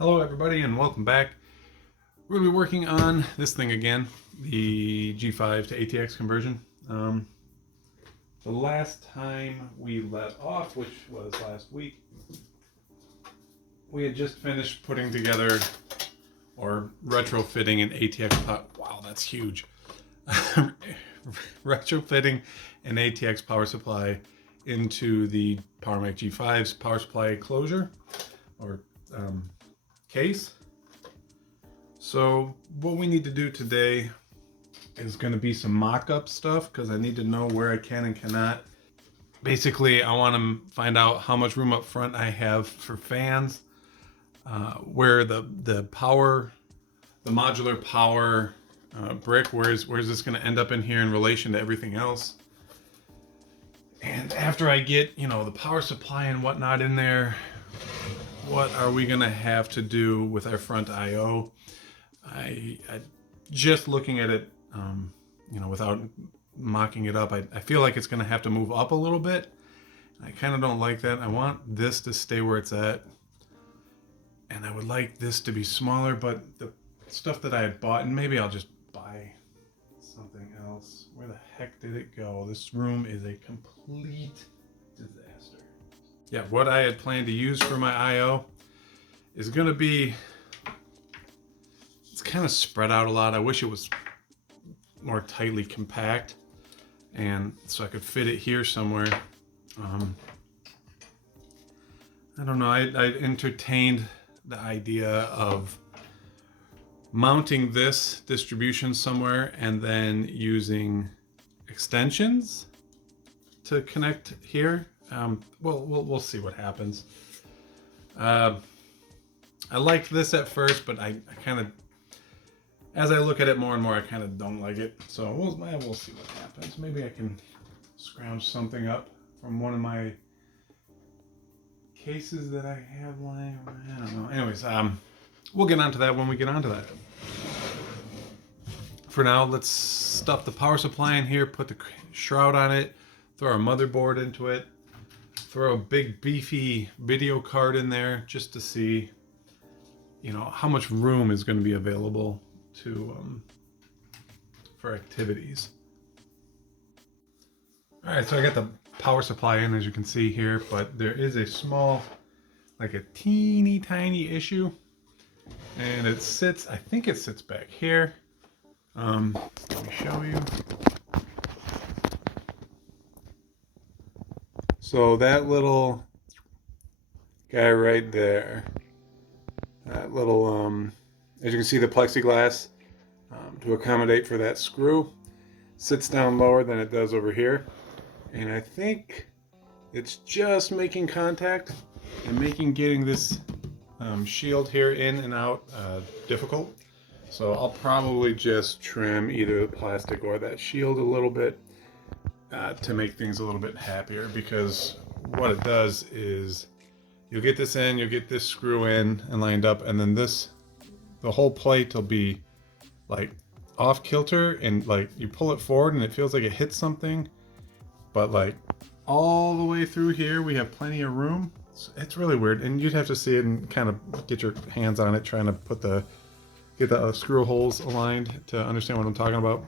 Hello everybody and welcome back. We're going to be working on this thing again, the G5 to ATX conversion. The last time we let off, which was last week, we had just finished putting together or retrofitting an ATX wow, that's huge. Retrofitting an ATX power supply into the Powermac G5's power supply closure or case. So what we need to do today is going to be some mock-up stuff because I need to know where I can and cannot. Basically, I want to find out how much room up front I have for fans, where the modular power brick, where's this going to end up in here in relation to everything else. And after I get, the power supply and whatnot in there, what are we going to have to do with our front I/O? I just looking at it, without mocking it up, I feel like it's going to have to move up a little bit. I kind of don't like that. I want this to stay where it's at. And I would like this to be smaller, but the stuff that I had bought, and maybe I'll just buy something else. Where the heck did it go? This room is a complete disaster. Yeah, what I had planned to use for my I/O is going to be, it's kind of spread out a lot. I wish it was more tightly compact, and so I could fit it here somewhere. I don't know, I entertained the idea of mounting this distribution somewhere and then using extensions to connect here. We'll see what happens. I liked this at first, but I kind of, as I look at it more and more, I kind of don't like it. So we'll see what happens. Maybe I can scrounge something up from one of my cases that I have lying around. I don't know. Anyways, we'll get onto that when we get onto that. For now, let's stuff the power supply in here, put the shroud on it, throw our motherboard into it, throw a big beefy video card in there just to see, how much room is going to be available to for activities. All right, so I got the power supply in, as you can see here, but there is a small, like a teeny tiny issue, and it sits, I think it sits back here. Let me show you. So that little guy right there, that little, as you can see, the plexiglass to accommodate for that screw sits down lower than it does over here. And I think it's just making contact and getting this shield here in and out difficult. So I'll probably just trim either the plastic or that shield a little bit to make things a little bit happier, because what it does is you'll get this in, you'll get this screw in and lined up, and then the whole plate will be like off kilter, and like you pull it forward and it feels like it hits something, but like all the way through here we have plenty of room. It's really weird, and you'd have to see it and kind of get your hands on it trying to get the screw holes aligned to understand what I'm talking about.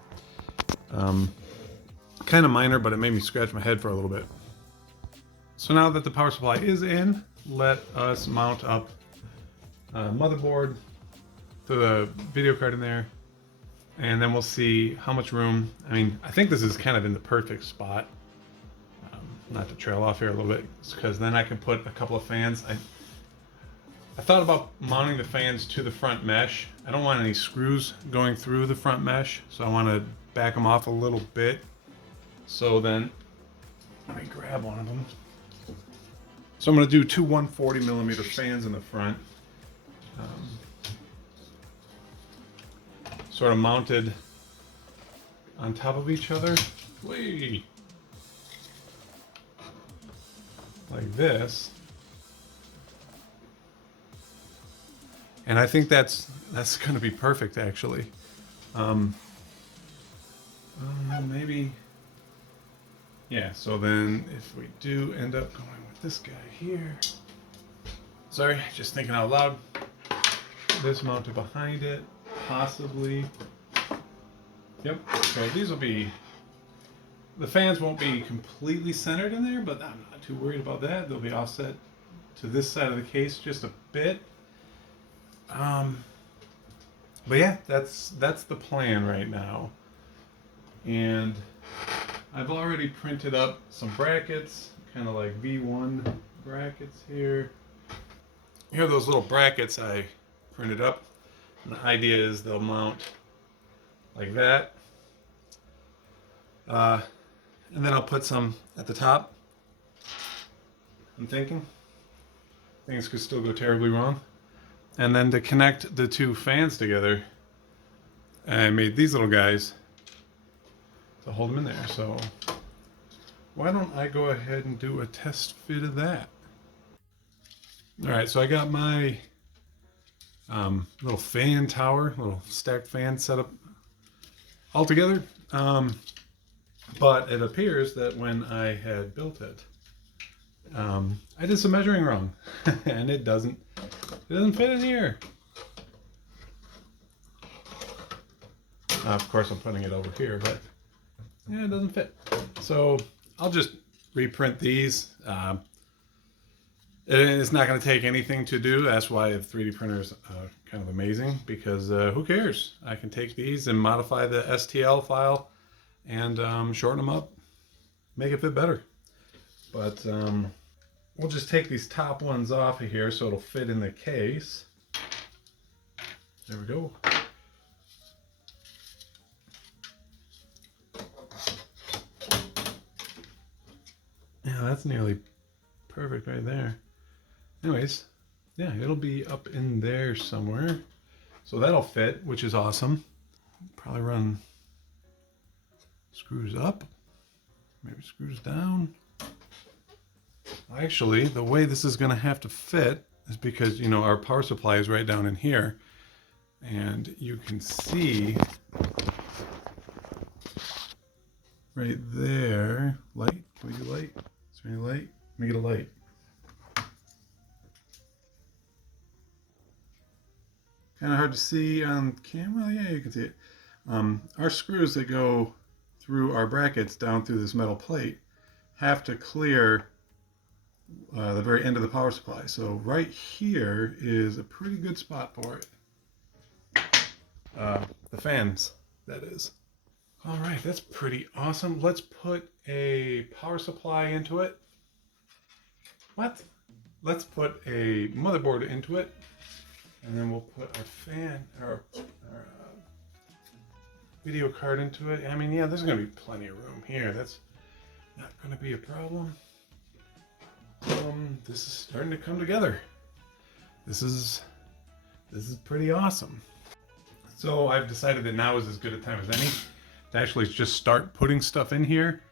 Kind of minor, but it made me scratch my head for a little bit. So now that the power supply is in, let us mount up motherboard to the video card in there, and then we'll see how much room. I mean, I think this is kind of in the perfect spot. Not to trail off here a little bit, because then I can put a couple of fans. I thought about mounting the fans to the front mesh. I don't want any screws going through the front mesh, so I want to back them off a little bit. So then, let me grab one of them. So I'm going to do two 140 millimeter fans in the front, sort of mounted on top of each other. Whee! Like this. And I think that's going to be perfect, actually. Maybe, yeah. So then, if we do end up going with this guy here, sorry, just thinking out loud. this mounted behind it, possibly. Yep, so these will be, the fans won't be completely centered in there, but I'm not too worried about that. They'll be offset to this side of the case just a bit. But yeah, that's the plan right now. And I've already printed up some brackets, kind of like V1 brackets here. Here are those little brackets I printed up. And the idea is they'll mount like that. And then I'll put some at the top. I'm thinking. Things could still go terribly wrong. And then to connect the two fans together, I made these little guys to hold them in there. So why don't I go ahead and do a test fit of that? All right, so I got my little fan tower, little stacked fan setup all together. But it appears that when I had built it, I did some measuring wrong, and it doesn't fit in here. Of course, I'm putting it over here, but yeah, it doesn't fit. So I'll just reprint these. It's not going to take anything to do. That's why the 3D printer is kind of amazing, because who cares? I can take these and modify the STL file and shorten them up, make it fit better. But we'll just take these top ones off of here so it'll fit in the case. There we go. Yeah, that's nearly perfect right there. Anyways, yeah, it'll be up in there somewhere. So that'll fit, which is awesome. Probably run screws up, maybe screws down. Actually, the way this is going to have to fit is because, you know, our power supply is right down in here. And you can see right there. Light? Can we do light? Is there any light? Let me get a light. Kind of hard to see on camera. Yeah, you can see it. Our screws that go through our brackets down through this metal plate have to clear the very end of the power supply. So right here is a pretty good spot for it. The fans, that is. All right, that's pretty awesome. Let's put a power supply into it. What? Let's put a motherboard into it. And then we'll put our fan, our video card into it. I mean, yeah, there's going to be plenty of room here. That's not going to be a problem. This is starting to come together. This is pretty awesome. So I've decided that now is as good a time as any to actually just start putting stuff in here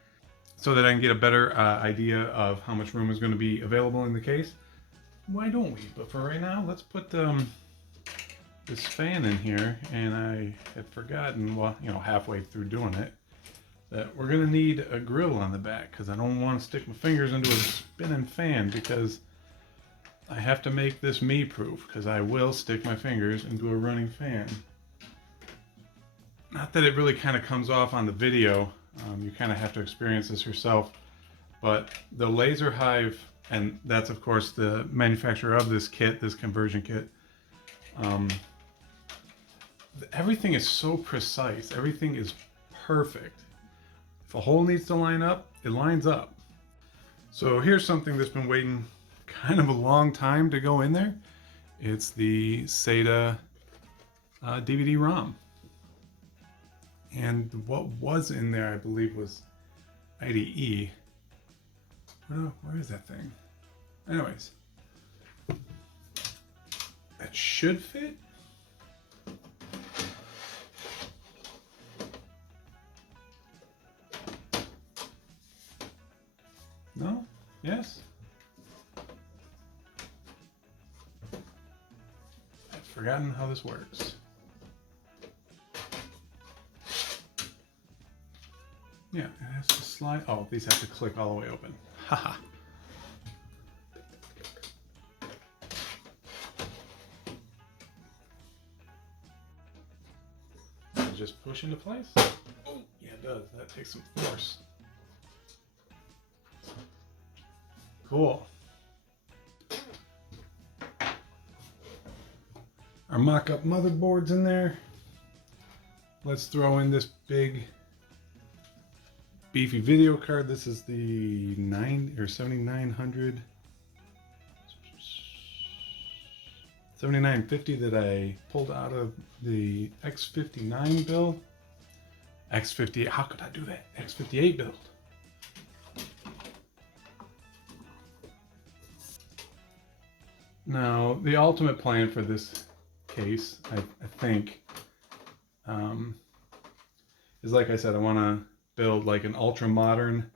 so that I can get a better idea of how much room is going to be available in the case. Why don't we? But for right now, let's put this fan in here. And I had forgotten, well, you know, halfway through doing it, that we're going to need a grill on the back, because I don't want to stick my fingers into a spinning fan, because I have to make this me-proof, because I will stick my fingers into a running fan. Not that it really kind of comes off on the video. You kind of have to experience this yourself. But the Laser Hive, and that's of course the manufacturer of this kit, this conversion kit, everything is so precise. Everything is perfect. If a hole needs to line up, it lines up. So here's something that's been waiting kind of a long time to go in there. It's the SATA DVD-ROM. And what was in there, I believe, was IDE. Where is that thing? Anyways, that should fit. No? Yes? I've forgotten how this works. Yeah, it has to slide. Oh, these have to click all the way open. Haha. just push into place? Oh, yeah, it does. That takes some force. Cool. Our mock-up motherboard's in there. Let's throw in this big beefy video card. This is the 7900 7950 that I pulled out of the X59 build. X58, how could I do that? X58 build. Now, the ultimate plan for this case, I think, is, like I said, I want to build like an ultra modern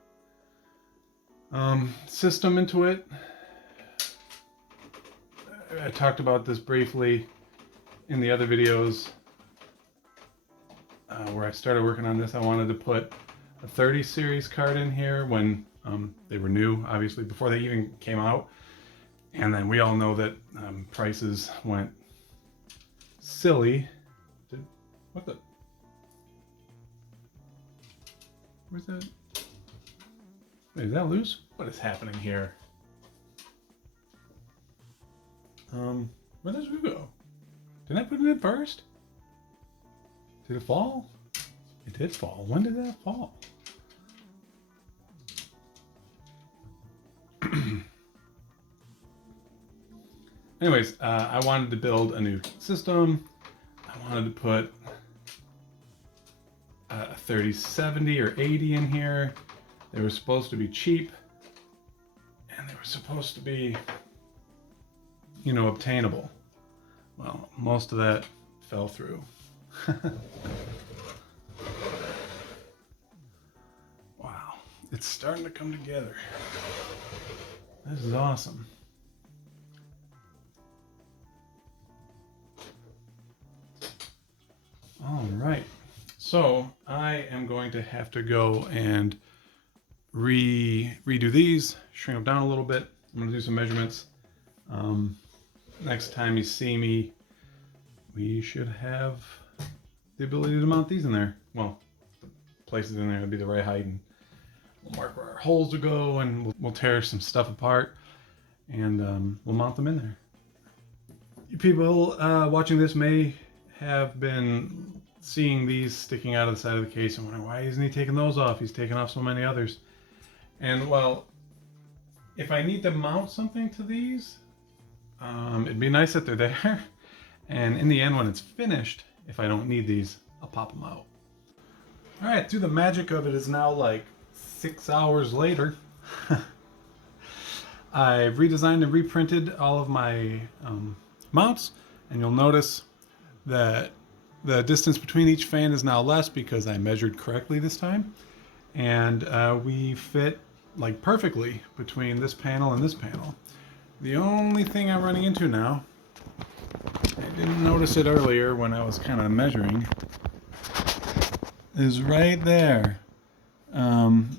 system into it. I talked about this briefly in the other videos where I started working on this. I wanted to put a 30 series card in here when they were new, obviously, before they even came out. And then we all know that prices went silly. What the? Where's that? Wait, is that loose? What is happening here? Where does it go? Did I put it in first? Did it fall? It did fall. When did that fall? Anyways, I wanted to build a new system. I wanted to put a 3070 or 80 in here. They were supposed to be cheap, and they were supposed to be, you know, obtainable. Well, most of that fell through. Wow, it's starting to come together. This is awesome. All right, so I am going to have to go and redo these, shrink them down a little bit. I'm going to do some measurements. Next time you see me, we should have the ability to mount these in there. Well, the places in there will be the right height, and we'll mark where our holes will go, and we'll tear some stuff apart, and we'll mount them in there. You people watching this may have been seeing these sticking out of the side of the case and wondering, why isn't he taking those off? He's taking off so many others. And well, if I need to mount something to these, it'd be nice that they're there. And in the end, when it's finished, if I don't need these, I'll pop them out. All right, through the magic of it is now like 6 hours later. I've redesigned and reprinted all of my mounts, and you'll notice that the distance between each fan is now less because I measured correctly this time. And we fit like perfectly between this panel and this panel. The only thing I'm running into now, I didn't notice it earlier when I was kind of measuring, is right there.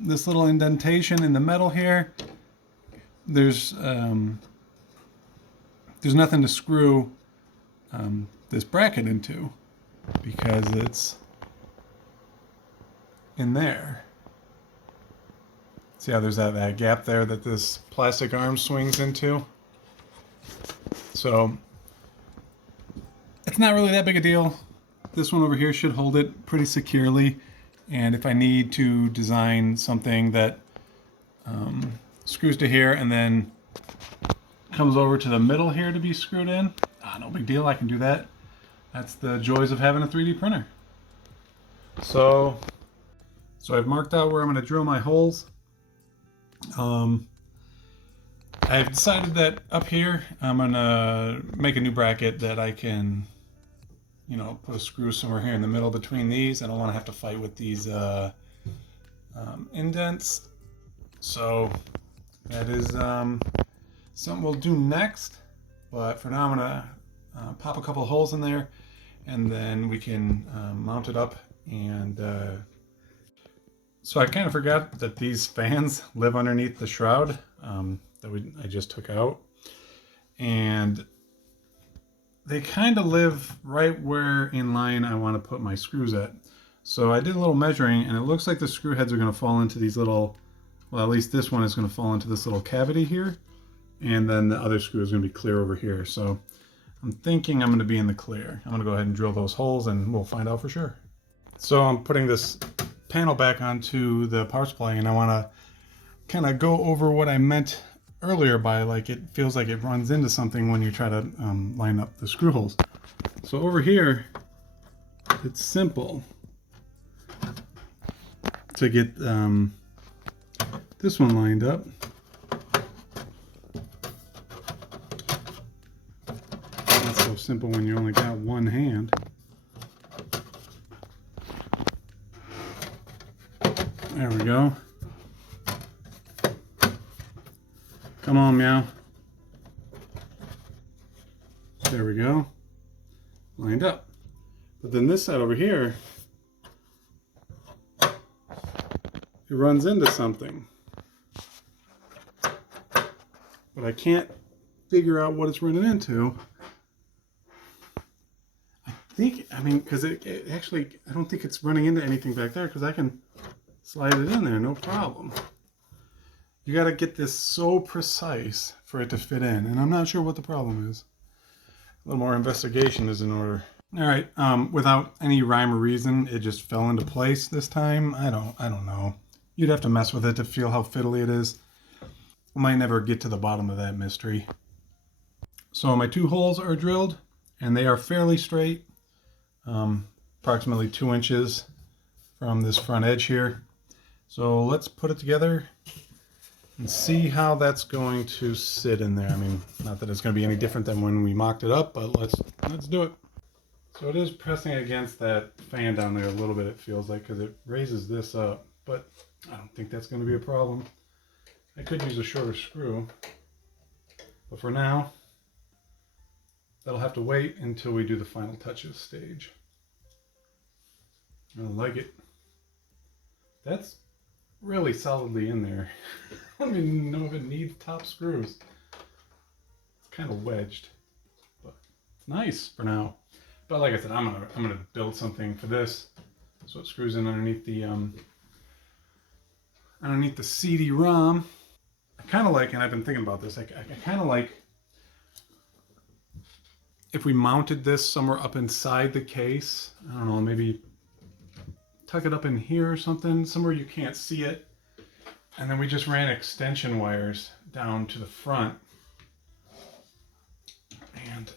This little indentation in the metal here, there's nothing to screw this bracket into because it's in there. See how there's that gap there that this plastic arm swings into? So it's not really that big a deal. This one over here should hold it pretty securely, and if I need to design something that screws to here and then comes over to the middle here to be screwed in, no big deal, I can do that. That's the joys of having a 3D printer. So I've marked out where I'm going to drill my holes. I've decided that up here I'm going to make a new bracket that I can, you know, put a screw somewhere here in the middle between these. I don't want to have to fight with these indents. So that is something we'll do next. But for now I'm going to pop a couple of holes in there, and then we can mount it up. And so I kind of forgot that these fans live underneath the shroud that I just took out. And they kind of live right where in line I want to put my screws at. So I did a little measuring, and it looks like the screw heads are going to fall into these little, well, at least this one is going to fall into this little cavity here, and then the other screw is going to be clear over here. So I'm thinking I'm going to be in the clear. I'm going to go ahead and drill those holes, and we'll find out for sure. So I'm putting this panel back onto the power supply, and I want to kind of go over what I meant earlier by like it feels like it runs into something when you try to line up the screw holes. So over here, it's simple to get this one lined up. Not so simple when you only got one hand. There we go. Come on, meow. There we go. Lined up. But then this side over here, it runs into something. But I can't figure out what it's running into. I mean, because it actually, I don't think it's running into anything back there, because I can slide it in there, no problem. You got to get this so precise for it to fit in, and I'm not sure what the problem is. A little more investigation is in order. All right, without any rhyme or reason, it just fell into place this time. I don't know. You'd have to mess with it to feel how fiddly it is. I might never get to the bottom of that mystery. So my 2 holes are drilled, and they are fairly straight, approximately 2 inches from this front edge here. So let's put it together and see how that's going to sit in there. I mean, not that it's going to be any different than when we mocked it up, but let's do it. So it is pressing against that fan down there a little bit, it feels like, because it raises this up, but I don't think that's going to be a problem. I could use a shorter screw, but for now, that'll have to wait until we do the final touches stage. I like it. That's really solidly in there. I don't even know if it needs top screws. It's kind of wedged, but it's nice for now. But like I said, I'm gonna build something for this, so it screws in underneath the CD-ROM. I kind of like, and I've been thinking about this. I kind of like if we mounted this somewhere up inside the case. I don't know, maybe tuck it up in here or something, somewhere you can't see it. And then we just ran extension wires down to the front. And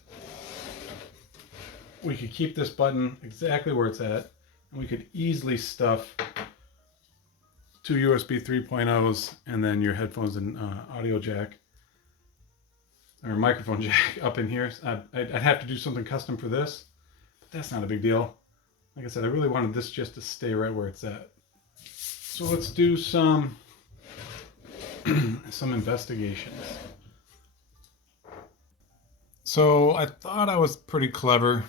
we could keep this button exactly where it's at. And we could easily stuff 2 USB 3.0s and then your headphones and audio jack or microphone jack up in here. I'd have to do something custom for this, but that's not a big deal. Like I said, I really wanted this just to stay right where it's at. So let's do some investigations. So I thought I was pretty clever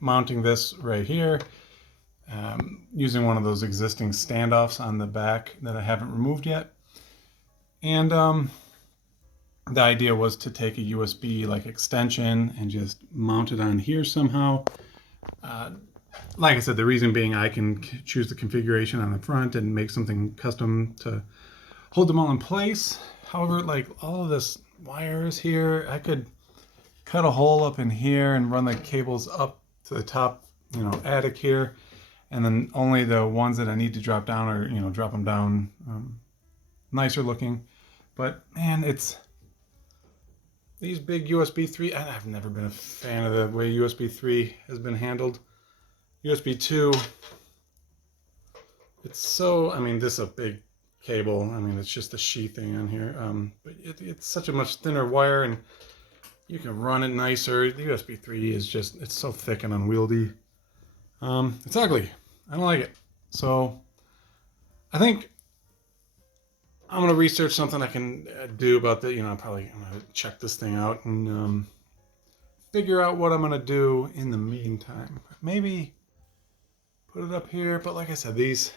mounting this right here, using one of those existing standoffs on the back that I haven't removed yet. And the idea was to take a USB like extension and just mount it on here somehow. Like I said, the reason being I can choose the configuration on the front and make something custom to hold them all in place. However, like all of this wires here, I could cut a hole up in here and run the cables up to the top, attic here, and then only the ones that I need to drop down or drop them down nicer looking. But man, it's these big USB 3. I've never been a fan of the way USB 3 has been handled. USB 2, it's so, this is a big cable. It's just the sheathing on here, but it's such a much thinner wire, and you can run it nicer. The USB 3 is just, it's so thick and unwieldy. It's ugly. I don't like it. So I think I'm going to research something I can do about the, I'm going to check this thing out and figure out what I'm going to do in the meantime. Maybe put it up here, but like I said, these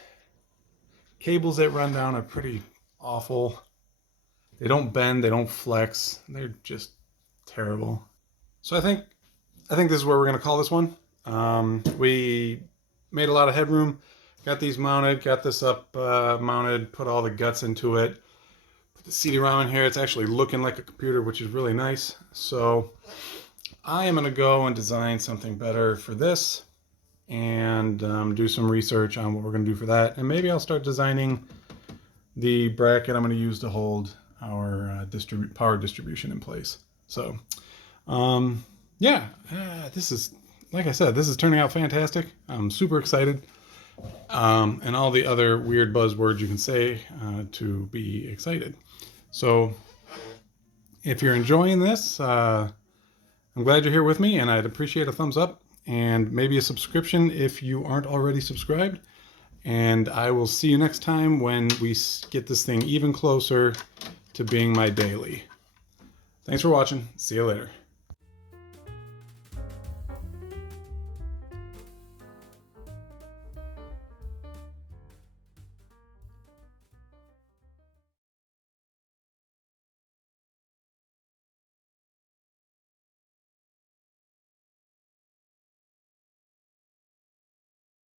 cables that run down are pretty awful. They don't bend, they don't flex. They're just terrible. So I think this is where we're going to call this one. We made a lot of headroom, got these mounted, got this up mounted, put all the guts into it, put the CD-ROM in here. It's actually looking like a computer, which is really nice. So I am going to go and design something better for this and do some research on what we're going to do for that. And maybe I'll start designing the bracket I'm going to use to hold our power distribution in place. So yeah, this is, like I said, this is turning out fantastic. I'm super excited. And all the other weird buzzwords you can say to be excited. So if you're enjoying this, I'm glad you're here with me, and I'd appreciate a thumbs up and maybe a subscription if you aren't already subscribed. And I will see you next time when we get this thing even closer to being my daily. Thanks for watching. See you later.